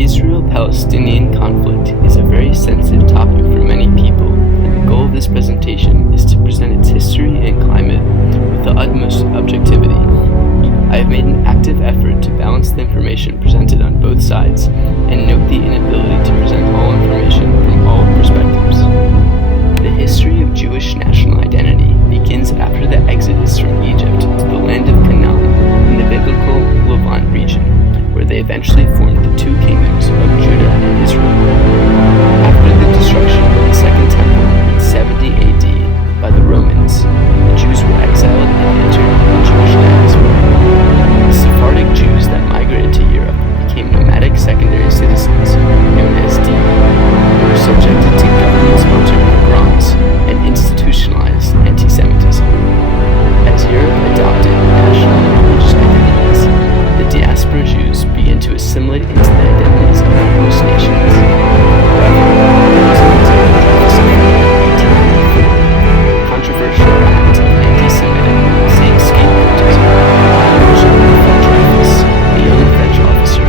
Israel-Palestinian conflict is a very sensitive topic for many people, and the goal of this presentation is to present its history and climate with the utmost objectivity. I have made an active effort to balance the information presented on both sides and note the inability to present all information from all perspectives. The history of Jewish national identity begins after the exodus from Egypt to the land of Canaan in the biblical Levant region, where they eventually formed the two kingdoms of Judah and Israel. After the destruction of the Second Temple in 70 AD by the Romans, the Jews were exiled and entered the Jewish diaspora. The Sephardic Jews that migrated to Europe became nomadic secondary citizens, known as D, who were subjected to government-sponsored pogroms and institutionalized anti-Semitism. As Europe adopted national and religious identities, the diaspora Jews began to assimilate into the identities of the host nations. However, there was a controversial act of anti-Semitic scapegoatism, in which a young French officer,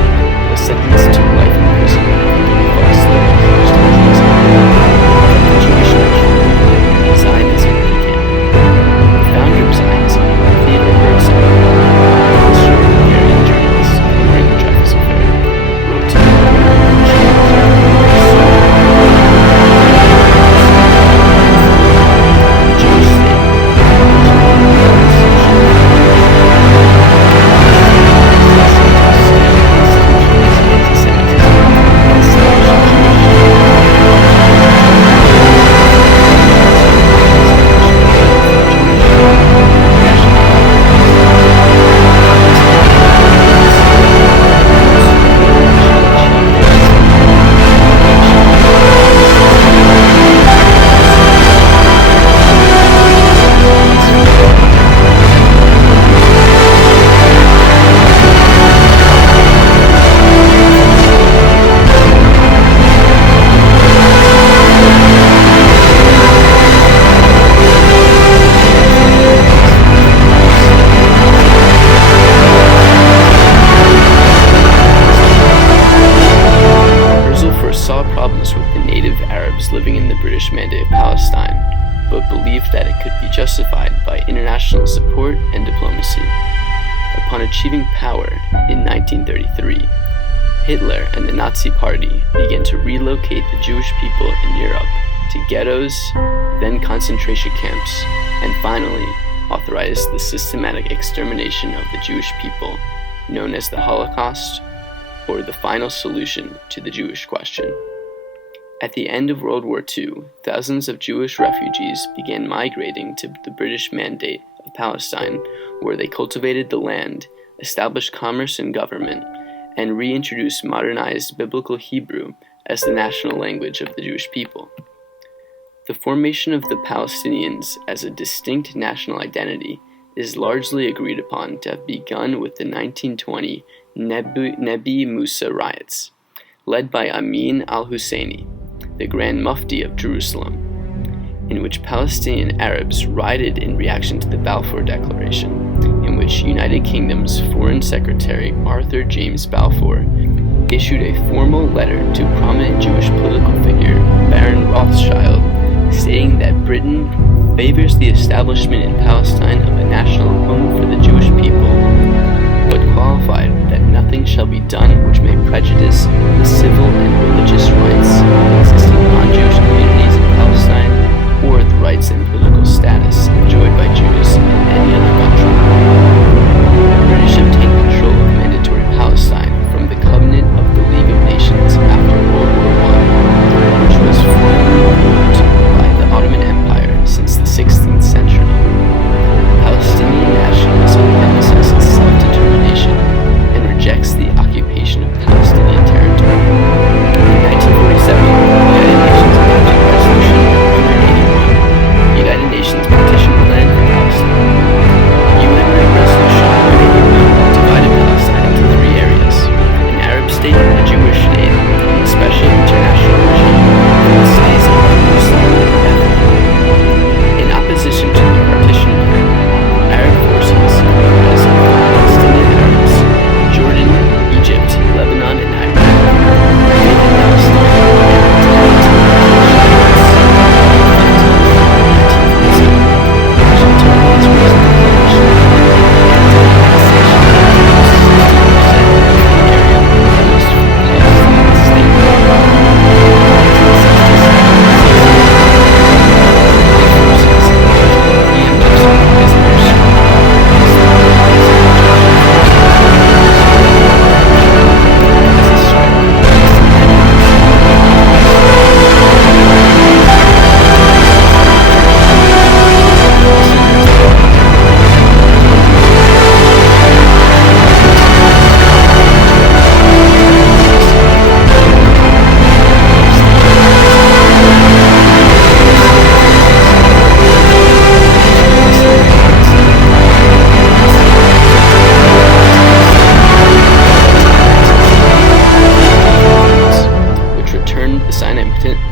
was sentenced to life in prison for falsely accused of treason. The Jewish national movement, Zionism, began. The founder of Zionism, Theodor Herzl, Austro-Hungarian journalist covering the Dreyfus Affair, wrote to the Jewish state. Living in the British Mandate of Palestine, but believed that it could be justified by international support and diplomacy. Upon achieving power in 1933, Hitler and the Nazi Party began to relocate the Jewish people in Europe to ghettos, then concentration camps, and finally authorized the systematic extermination of the Jewish people, known as the Holocaust, or the final solution to the Jewish question. At the end of World War II, thousands of Jewish refugees began migrating to the British Mandate of Palestine, where they cultivated the land, established commerce and government, and reintroduced modernized Biblical Hebrew as the national language of the Jewish people. The formation of the Palestinians as a distinct national identity is largely agreed upon to have begun with the 1920 Nebi Musa riots, led by Amin al-Husseini, the Grand Mufti of Jerusalem, in which Palestinian Arabs rioted in reaction to the Balfour Declaration, in which United Kingdom's Foreign Secretary Arthur James Balfour issued a formal letter to prominent Jewish political figure Baron Rothschild, stating that Britain favors the establishment in Palestine of a national home for the Jewish people, but qualified that nothing shall be done which may prejudice the civil and religious rights of existing non-Jewish communities in Palestine or the rights and political status enjoyed by Jews in any other country. The British obtained control of mandatory Palestine from the Covenant of the League of Nations after World War I, which was formally ruled by the Ottoman Empire since the 16th century. Palestinian nationalism emphasizes self-determination and rejects the occupation of Palestinian territory. In 1947, the United Nations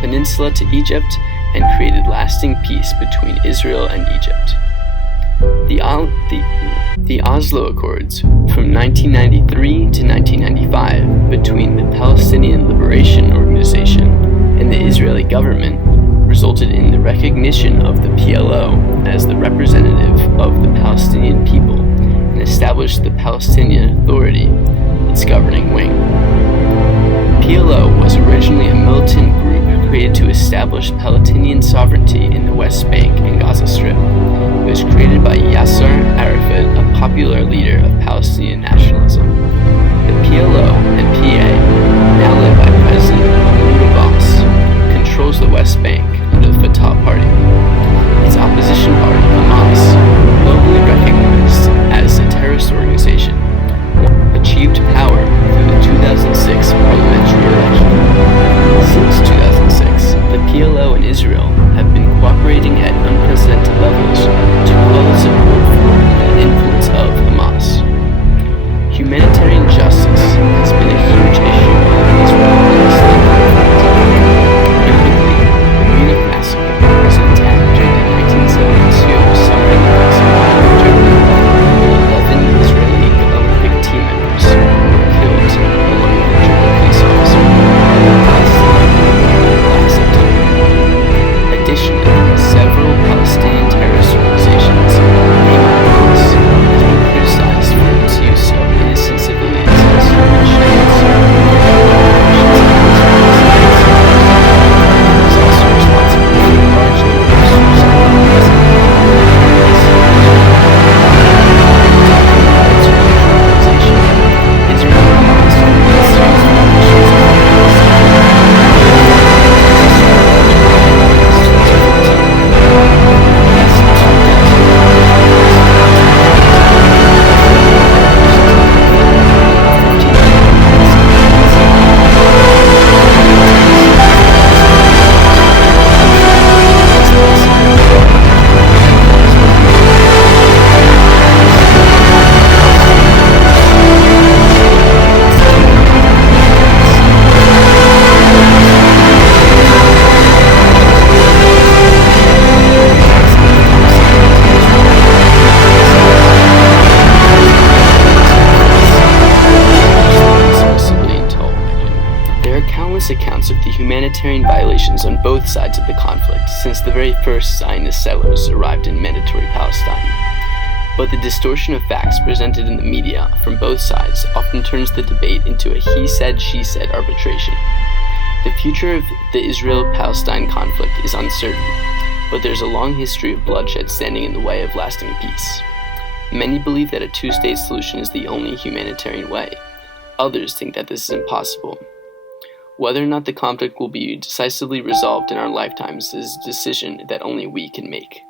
peninsula to Egypt and created lasting peace between Israel and Egypt. The Oslo Accords from 1993 to 1995 between the Palestinian Liberation Organization and the Israeli government resulted in the recognition of the PLO as the representative of the Palestinian people and established the Palestinian Authority, its governing wing. PLO was originally a militant group created to establish Palestinian sovereignty in the West Bank and Gaza Strip. It was created by Yasser Arafat, a popular leader of Palestinian nationalism. The PLO and PA, now led by President Mahmoud Abbas, controls the West Bank under the Fatah Party. Its opposition party, Hamas, globally recognized as a terrorist organization, achieved power through the 2006 parliamentary election. Since 2006, the PLO and Israel have been cooperating at unprecedented levels to quell support for and influence of Hamas. Humanitarian justice has been a huge issue in the Israel-Palestine conflict. Notably, the Munich massacre was an attack during the 1972 Summer Olympics in Germany, when 11 Israeli Olympic team members were killed along with a German police officer last September. Additionally, several Palestinian terrorist organizations, namely Hamas, have been criticized for its use of innocent civilians as human shields. It is also responsible for a large number of suicides. Accounts of the humanitarian violations on both sides of the conflict since the very first Zionist settlers arrived in mandatory Palestine. But the distortion of facts presented in the media from both sides often turns the debate into a he said, she said arbitration. The future of the Israel-Palestine conflict is uncertain, but there's a long history of bloodshed standing in the way of lasting peace. Many believe that a two-state solution is the only humanitarian way. Others think that this is impossible. Whether or not the conflict will be decisively resolved in our lifetimes is a decision that only we can make.